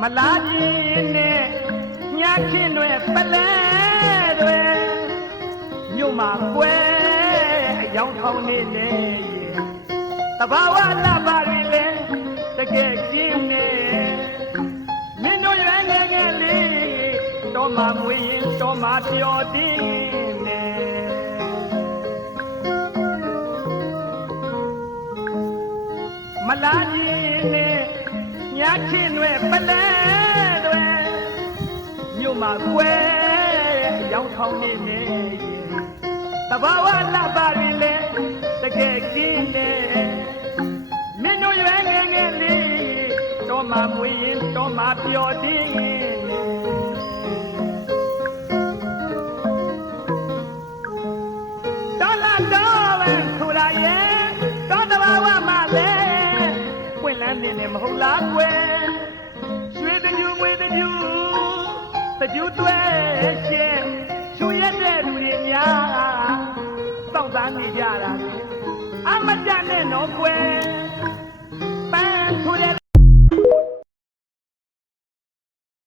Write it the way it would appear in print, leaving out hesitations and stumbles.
မလာခြင်းနဲ့ညချင်းတွေပလဲတွေမြို့မှာကွဲအယောင်ထောင်နေလေတဘာဝလာပါရီလေတကယ်ကျင်းနေမင်းတို့ရွယ်ငယ်ငယ်လေးတော့မှမွေးရင်တော့မှပျော်တင်းနေမလာခြင်းနဲ့ညချင်းတွေပလဲတွေမြို့မှာကွဲရောက်ထောင်းနေနေတဘာဝလာပါရီလေတကယ်ကင်းနေမင်းတို့ရွယ်ငယ်ငယ်လေးတော့မှမွေးရင်တော့မှပျော်တင်းတော်လာတော့ပဲခူလာရဲ့တော့တဘာဝမှလေပွင့်လန်းနေနေမဟုတ်လားကွယ်ရွှေတပြူငွေတပြူတပြူတွဲရှင်းချူရက်တဲ့လူတွေများစောင့်စားနေကြတာအမတတ်နဲ့တော့ကွယ်